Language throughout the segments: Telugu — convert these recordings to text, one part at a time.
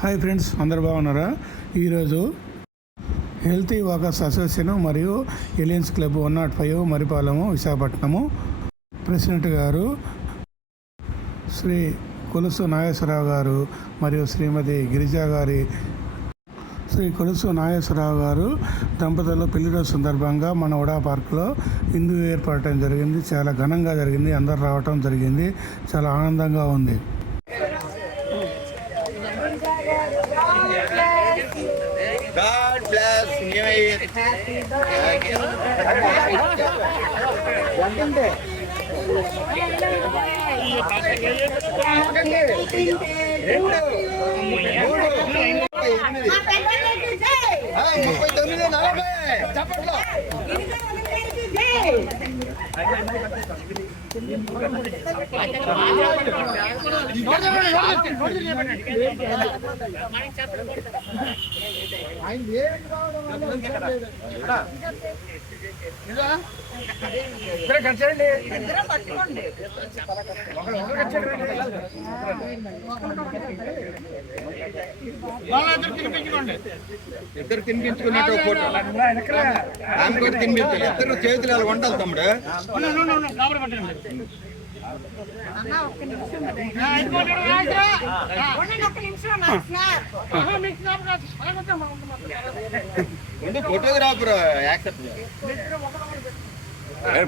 హాయ్ ఫ్రెండ్స్, అందరు బాగున్నారా? ఈరోజు హెల్తీ వాకర్స్ అసోసియేషన్ మరియు ఎలియన్స్ క్లబ్ 105 మరిపాలెము విశాఖపట్నము ప్రెసిడెంట్ గారు శ్రీ కొలుసు నాగేశ్వరరావు గారు మరియు శ్రీమతి గిరిజా గారి శ్రీ కొలుసు నాగేశ్వరరావు గారు దంపతులు పెళ్లి రోజు సందర్భంగా మన ఉడా పార్కులో విందు ఏర్పడటం జరిగింది. చాలా ఘనంగా జరిగింది. అందరు రావటం జరిగింది. చాలా ఆనందంగా ఉంది. God bless New Year. ఇద్దరు తినిపించుకున్నట్టు ఫోటో ఆమె కూడా తినిపించాలి. ఇద్దరు చేతులు అలా వండాలి తమ్ముడు.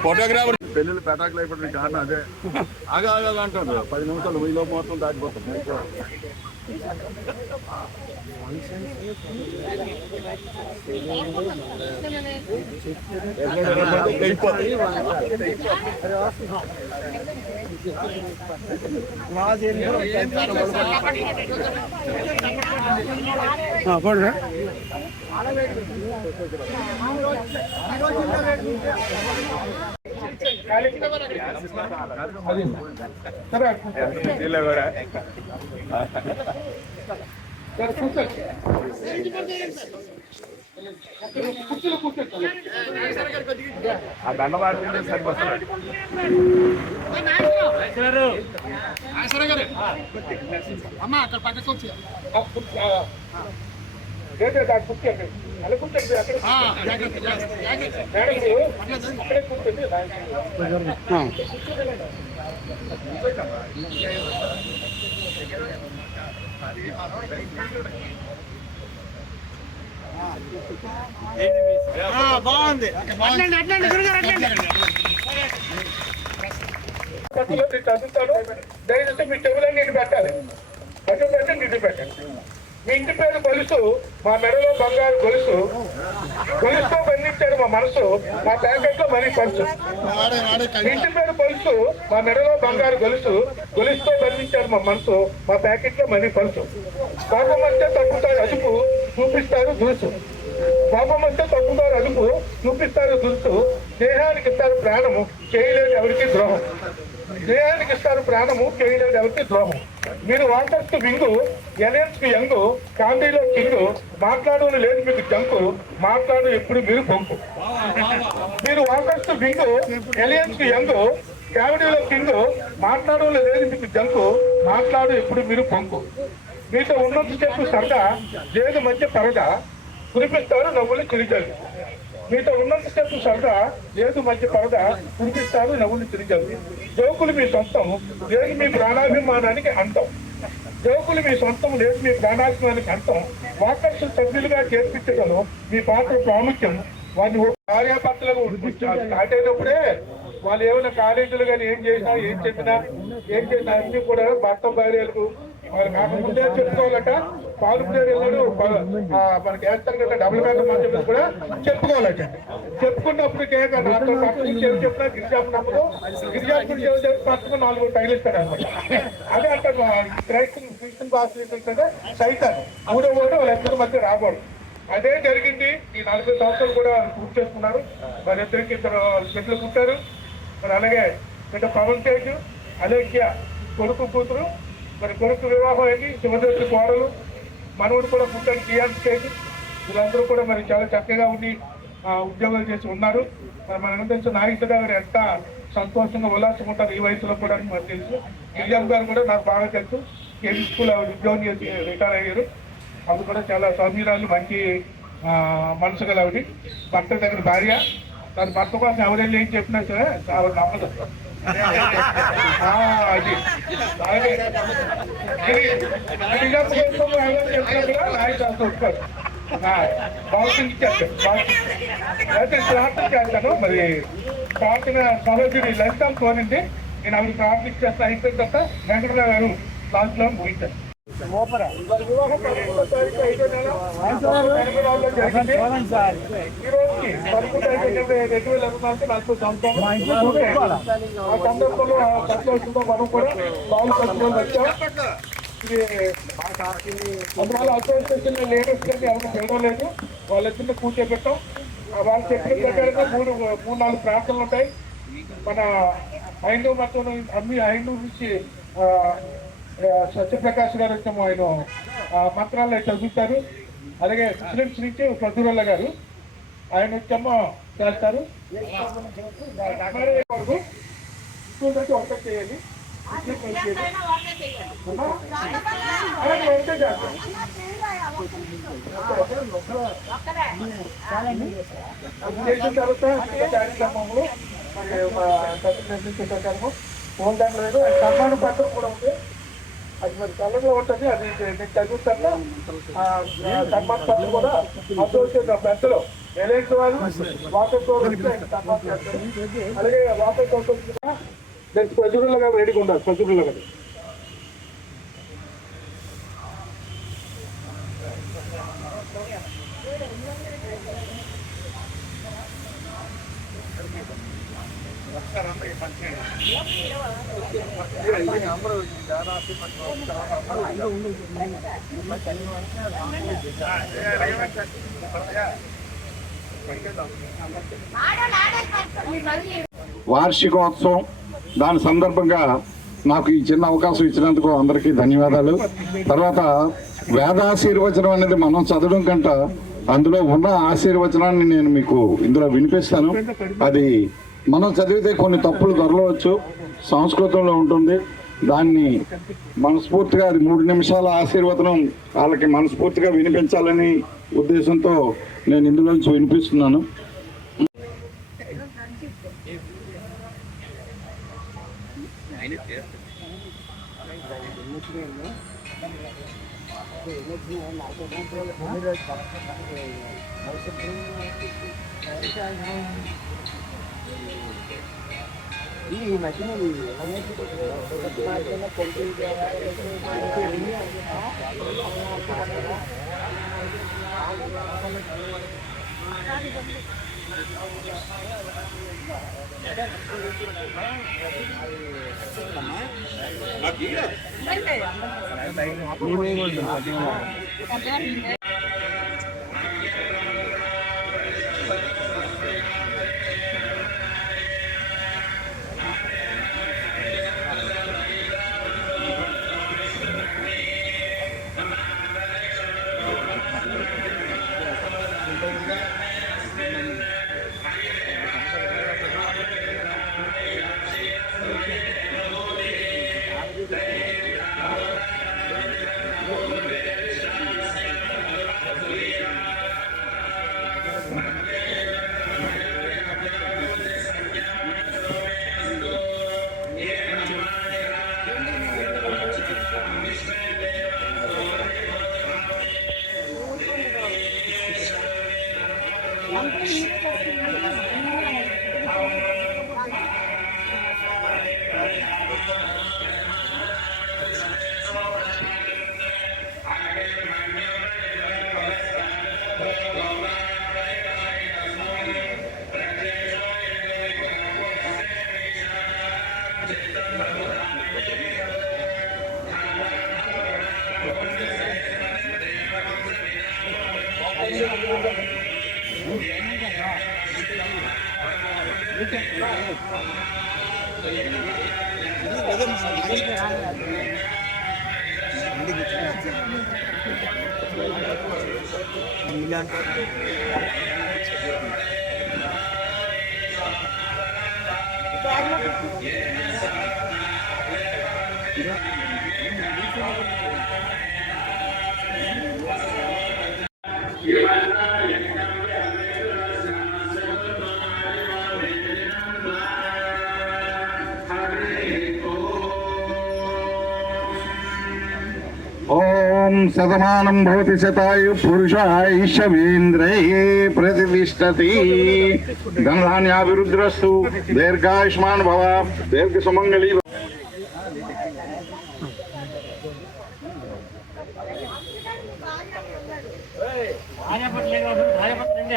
ఫోటోగ్రాఫర్ పెళ్ళిళ్ళు పెటాకులు అయిపోతుంది. కారణం అదే. ఆగా అంటారు 10 నిమిషాలు వీలో మొత్తం దాటిపోతుంది. ఆ దండ మాట్లాడితే సరిపోతుంది. అమ్మ అక్కడ పక్కకు వచ్చి బాగుంది. చదువుతాడు. దయచేసి మీ చెవులని నీటి పెట్టాలి. చదువుతుంటే నీటి పెట్టండి. మీ ఇంటి పేరు గొలుసు, మా మెడలో బంగారు గొలుసు, గొలుసుతో బంధించాడు మా మనసు, మా ప్యాకెట్ లో మనీ పర్సు. ఇంటి పేరు గొలుసు, మా మెడలో బంగారు గొలుసు, గొలుసుతో బంధించాడు మా మనసు, మా ప్యాకెట్ లో మనీ పర్సు. కోపం వస్తే తగ్గుతారు అదుపు, చూపిస్తారు దురుసు. కోపం వస్తే తగ్గుతారు అదుపు, చూపిస్తారు దురుసు. దేహానికి ఇస్తారు ప్రాణము, చేయలేదు ఎవరికి ద్రోహం. దేహానికి ఇస్తారు ప్రాణము, చేయలేదు ఎవరికి ద్రోహం. మీరు వాటర్స్ వింగు, ఎలియన్స్ కి యంగు, కాండీలో కింగు, మాట్లాడు లేదు మీకు జంకు, మాట్లాడు ఎప్పుడు మీరు బొంకు. మీరు వాటర్స్ వింగు, ఎలియన్స్ కి యంగు, కామెడీలో కింగు, మాట్లాడు లేదు మీకు జంకు, మాట్లాడు ఎప్పుడు మీరు బొంకు. మీతో ఉన్నంత చెప్పు సరదా, లేదు మధ్య పరదా, కురిపిస్తారు నవ్వులు చిరిజల్లి. మీతో ఉన్నంత చెప్పు సరదా, లేదు మధ్య పరదా, కురిపిస్తారు నవ్వులు చిరిజల్లి. జోకులు మీ సొంతం, లేదు మీ ప్రాణాభిమానానికి అంతం. జోకులు మీ సొంతం, లేదు మీ ప్రాణాభిమానానికి అంతం. వాకర్స్ సభ్యులుగా చేర్పించగలం మీ పాత్ర ప్రాముఖ్యం. వారిని కార్యకర్తలకు స్టార్ట్ అయినప్పుడే వాళ్ళు ఏమైనా కాలేజీలు కానీ ఏం చేసినా ఏం చేసినా అన్ని కూడా భర్త భార్యలకు వాళ్ళు కాకముందే చెప్పుకోవాలట. పాలు ప్లేయర్ వెళ్ళాడు మనకి వేస్తారు కదా డబుల్ బ్యాటర్ మాధ్యమం కూడా చెప్పుకోవాలట. చెప్పుకున్నప్పటికే నాతో చెప్పినా గిరిజాపు నమ్మదు, గిరిజాపు పట్టుకుని 4 టైలు ఇస్తాడు అనమాట. అదే అంటారు క్రిస్టియన్ భాష ఏంటంటే సైతాన్ 3వ ఓటు వాళ్ళ ఇద్దరి మధ్య రాకూడదు. అదే జరిగింది. ఈ 40 సంవత్సరాలు కూడా పూర్తి చేసుకున్నారు. మరి ఇద్దరికి 2 బిడ్డలు పుట్టారు. మరి అలాగే బిడ్డ పవన్ తేజ్, అలేఖ్య కొడుకు కూతురు. మరి కొడుకు వివాహం అయింది. శివదత్తి కోడలు, మనవుడు కూడా పుట్టాడు టీఆర్ స్టేజ్. వీళ్ళందరూ కూడా మరి చాలా చక్కగా ఉండి ఉద్యోగాలు చేసి ఉన్నారు. మరి మనకు తెలుసు నాగేశ్వరరావు గారు ఎంత సంతోషంగా ఉల్లాసం ఉంటారు ఈ వయసులో కూడా మనకు తెలుసు. గిరిజాం గారు కూడా నాకు బాగా తెలుసు. కేజీ స్కూల్ ఆవిడ ఉద్యోగం చేసి రిటైర్ అయ్యారు. ఆవిడ కూడా చాలా సౌమ్యురాలు, మంచి మనసు గల ఆవిడ. భర్త దగ్గర భార్య, తన భర్త కోసం ఎవరైనా ఏం చెప్పినా సరే ఆవిడ నమ్మదు. అది అయితే ప్రార్థన చేస్తాను. మరి ప్రార్థన సహోదరి లలితం కోరింది, నేను ఆవిడ ప్రార్థించేస్తా. అయిపోయిన తర్వాత వెంకటరావు గారు లాస్ట్ లో ముగించారు. వివాహం 11వ తారీఖు 5వ నెల 2024 జరిగింది. ఈ రోజుకి 11/5/2024 నాకు సంవత్సరం. ఆ సందర్భంలో ఆ సంతోషంతో మనం కూడా బాగు పట్టుకొని వచ్చాం. అందువల్ల అసోసియేషన్ లీడర్స్ కానీ ఎవరు పిలవలేదు, వాళ్ళిద్దరిని కూర్చోబెట్టాం. వాళ్ళు చెప్పిన ప్రకారంగా 3-4 ప్రార్థనలు ఉంటాయి. మన హైందవ మతం అన్ని హైందవ నుంచి సత్యప్రకాష్ గారు వచ్చాము, ఆయన మంత్రాలు చదువుతారు. అలాగే ముస్లిమ్స్ నుంచి ఫజూరల్లా గారు ఆయన వచ్చామో చేస్తారు. ఒకటి చేయాలి, చేసిన తర్వాత కార్యక్రమంలో ప్రకారము ఫోన్ దాంట్లో లేదు. సన్మాన పత్రం కూడా ఉంది, అది మరి తెల్లగా ఉంటుంది. అది నేను చదువుతాను. సన్మాన పత్రం కూడా అసోసియేషన్ పెద్దలు ఎలైన్స్ వాళ్ళు వాటర్ సన్మానం చేస్తారు. అలాగే వాటర్ కూడా ప్రజలుగా రెడీగా ఉండాలి. ప్రజలుగా వార్షికోత్సవం దాని సందర్భంగా నాకు ఈ చిన్న అవకాశం ఇచ్చినందుకు అందరికీ ధన్యవాదాలు. తర్వాత వేదాశీర్వచనం అనేది మనం చదవడం కంట అందులో ఉన్న ఆశీర్వచనాన్ని నేను మీకు ఇందులో వినిపిస్తాను. అది మనం చదివితే కొన్ని తప్పులు దొరలవచ్చు, సంస్కృతంలో ఉంటుంది. దాన్ని మనస్ఫూర్తిగా అది 3 నిమిషాల ఆశీర్వచనం వాళ్ళకి మనస్ఫూర్తిగా వినిపించాలని ఉద్దేశంతో నేను ఇందులోంచి వినిపిస్తున్నాను. ఈ మధ్యన Yeah. ఓం శతమానం భవతి శతాయు పురుషాయుష్యమేంద్రియే ప్రతిష్టతి. ధనధాన్యాభివృద్ధిరస్తు. దీర్ఘాయుష్మాన్ భవ. దీర్ఘ సుమంగళి.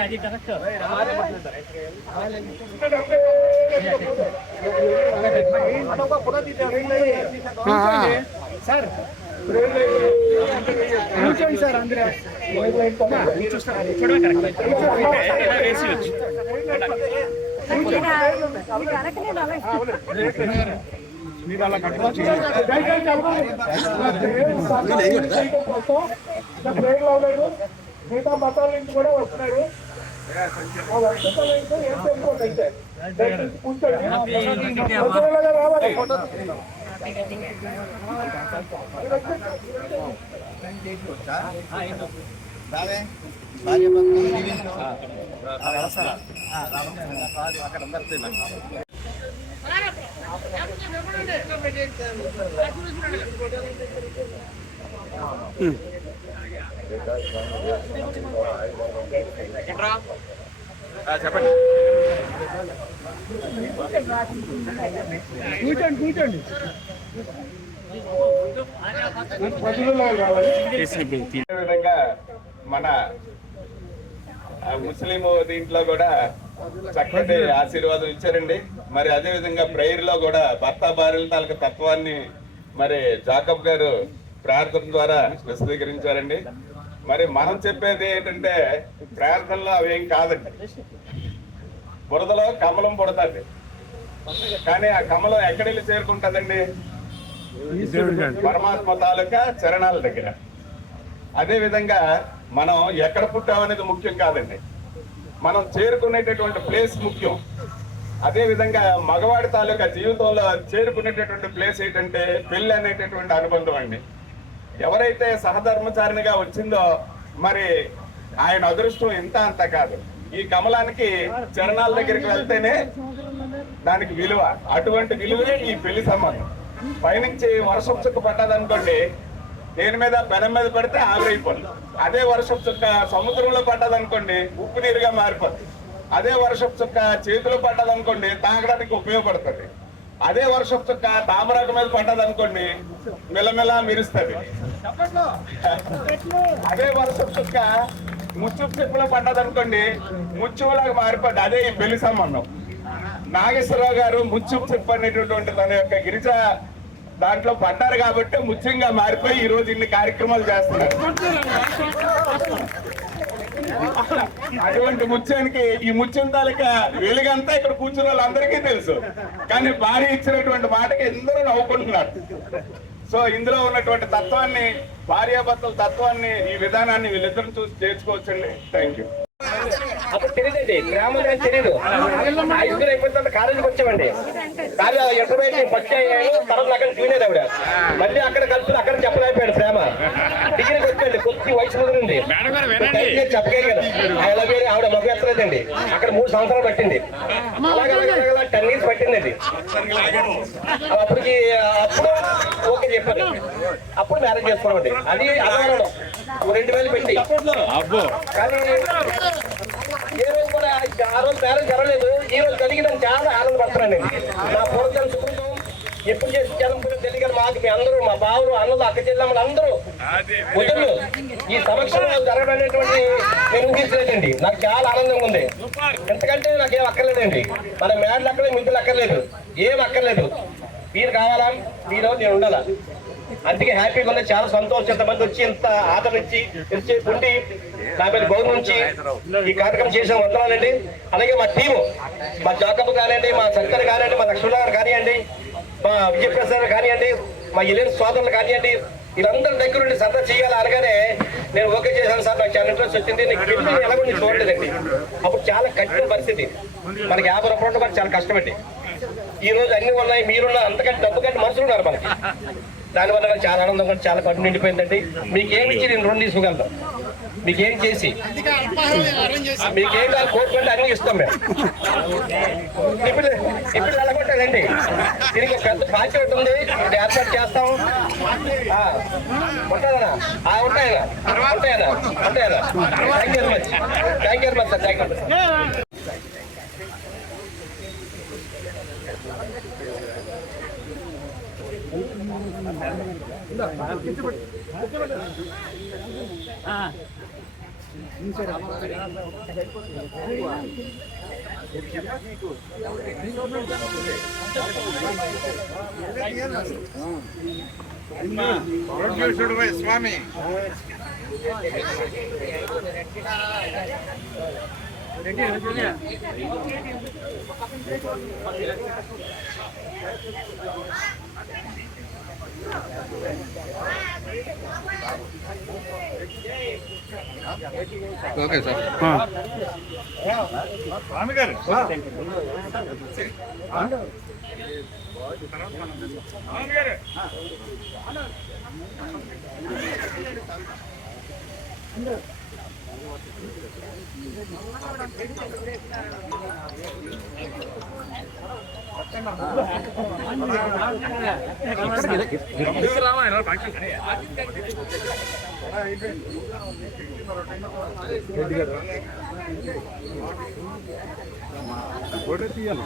అది కరెక్ట్. సార్ కూర్చోండి సార్. అందరూ మిగతా మతాల నుంచి కూడా వస్తున్నారు. ఏం తెలుసుకోండి అయితే కూర్చోండి రావాలి. చెప్పండి. కూర్చోండి కూర్చోండి. విధంగా మన ముస్లిం దీంట్లో కూడా చక్కటి ఆశీర్వాదం ఇచ్చారండి. మరి అదే విధంగా ప్రేయర్ లో కూడా భర్త భార్యల తాలూకు తత్వాన్ని మరి జాకబ్ గారు ప్రార్థన ద్వారా విశదీకరించారండి. మరి మనం చెప్పేది ఏంటంటే ప్రార్థనలో అవేం కాదండి. బురదలో కమలం పుడతాది, కానీ ఆ కమలం ఎక్కడెళ్ళి చేరుకుంటుందండి? పరమాత్మ తాలూకా చరణాల దగ్గర. అదే విధంగా మనం ఎక్కడ పుట్టామనేది ముఖ్యం కాదండి, మనం చేరుకునేటటువంటి ప్లేస్ ముఖ్యం. అదే విధంగా మగవాడి తాలూకా జీవితంలో చేరుకునేటటువంటి ప్లేస్ ఏంటంటే పెళ్లి అనేటటువంటి అనుబంధం అండి. ఎవరైతే సహధర్మచారిణిగా వచ్చిందో మరి ఆయన అదృష్టం ఇంత అంత కాదు. ఈ కమలానికి చరణాల దగ్గరికి వెళ్తేనే దానికి విలువ. అటువంటి విలువే ఈ పెళ్లి సంబంధం. పైనుంచి వర్షం చుక్క పట్టదనుకోండి, దేని మీద పెనం మీద పడితే ఆవిరైపోతుంది. అదే వర్షం చుక్క సముద్రంలో పడ్డదనుకోండి ఉప్పు నీరుగా మారిపోతుంది. అదే వర్షం చుక్క చేతిలో పడ్డదనుకోండి తాగడానికి ఉపయోగపడుతుంది. అదే వర్షం చుక్క తామరాకు మీద పడ్డదనుకోండి మెల్లమెల్ల మెరుస్తుంది. అదే వర్షం చుక్క ముచ్చు చెప్పులో పడ్డదనుకోండి ముచ్చులాగా మారిపోద్ది. అదే ఈ పెళ్లి సంబంధం. నాగేశ్వరరావు గారు ముచ్చు చెప్పు అనేటటువంటి తన యొక్క గిరిజ దాంట్లో పడ్డారు కాబట్టి ముత్యంగా మారిపోయి ఈ రోజు ఇన్ని కార్యక్రమాలు చేస్తున్నారు. అటువంటి ముత్యానికి ఈ ముత్యం తాలూకా వెలుగంతా ఇక్కడ కూర్చున్న వాళ్ళందరికీ తెలుసు, కానీ భార్య ఇచ్చినటువంటి మాటకి అందరూ నవ్వుకుంటున్నారు. సో ఇందులో ఉన్నటువంటి తత్వాన్ని, భార్యాభర్తల తత్వాన్ని, ఈ విధానాన్ని వీళ్ళిద్దరు చూసి చేర్చుకోవచ్చండి. Thank you. అప్పుడు తెలియదండి, గ్రామం కానీ తెలియదు. ఇద్దరు అయిపోయిన కాలేజీకి వచ్చామండి. కానీ ఇంటర్మీడియట్ ఫస్ట్ అయ్యాడు, తర్వాత అక్కడ చూడలేదు ఆవిడ. మళ్ళీ అక్కడ కలిసి అక్కడ చెప్పలేకపోయాడు ప్రేమ. డిగ్రీకి వచ్చాడు, కొద్ది వయసు ఉంది, చెప్పగలిగాడు. ఎలా వేరే ఆవిడ మొక్క ఎత్తలేదండి. అక్కడ 3 సంవత్సరాలు పట్టింది, 10 years పట్టిందండి. అప్పటికి అప్పుడు ఓకే చెప్పారు, అప్పుడు మ్యారేజ్ చేసుకోమండి. అది అదనం 2000 పెట్టి. కానీ ఏ రోజు కూడా ఆ రోజు మ్యారేజ్ జరగలేదు, ఈ రోజు కలిగిన చాలా ఆనందపడుతున్నాను. నా పూర్వజన సుకృతం ఎప్పుడు చేసి జనం తెలియదు. మాకు మీ అందరూ, మా బావులు, అన్నలు, అక్క చెల్లెమ్మలు అందరూ వదులు ఈ సమక్షంలో జరగడనేటువంటి నేను ఊహించలేదండి. నాకు చాలా ఆనందంగా ఉంది. ఎంతకంటే నాకేం అక్కర్లేదండి. మన మేడలు అక్కర్లేదు, మింతులు అక్కర్లేదు, ఏం అక్కర్లేదు. మీరు కావాలా, మీరు నేను ఉండాలా, అందుకే హ్యాపీగా ఉంది. చాలా సంతోషం. ఇంతమంది వచ్చి ఇంత ఆదరణ ఇచ్చి ఉండి నా మీద గౌరవించి ఈ కార్యక్రమం చేసిన వందనాలండి. అలాగే మా టీము, మా జాకబ్ కానివ్వండి, మా శంకర్ కానివ్వండి, మా లక్ష్మణ గారు కానివ్వండి, మా విజయప్రసాద్ కానివ్వండి, మా ఇలేని సోదరులు కానివ్వండి, వీళ్ళందరి దగ్గర నుండి సరదా చేయాలి. అనగానే నేను ఓకే చేశాను సార్, నాకు చాలా ఇంట్రెస్ట్ వచ్చింది. నీకు పెళ్లి ఎలాగో నేను చూడలేదండి. అప్పుడు చాలా కఠిన పరిస్థితి, మనకి 50 రూపాయలు కూడా చాలా కష్టమండి. ఈ రోజు అన్ని ఉన్నాయి, మీరున్న అంతకంటే డబ్బు కంటే మనుషులు ఉన్నారు మనకి. దానివల్ల చాలా ఆనందంగా, చాలా కడుపు నిండిపోయిందండి. మీకు ఏమిచ్చి నేను 2 తీసుకోగలుగుతాను. మీకేం చేసి మీకేం కాదు కోరుకుంటే అన్ని ఇస్తాం మేము. ఇప్పుడు ఇప్పుడు వెళ్ళగొట్టాలండి. దీనికి ఒక పెద్ద పార్టీ ఒకటి ఉంది, ఇది ఏర్పాటు చేస్తాం. ఉంటాయనా ఉంటాయనా ఉంటాయనా ఉంటాయనా. Thank you very much, thank you very much sir, thank you. స్వామి ఓకే సార్. స్వామి గారు ఫోటో తీయాలి.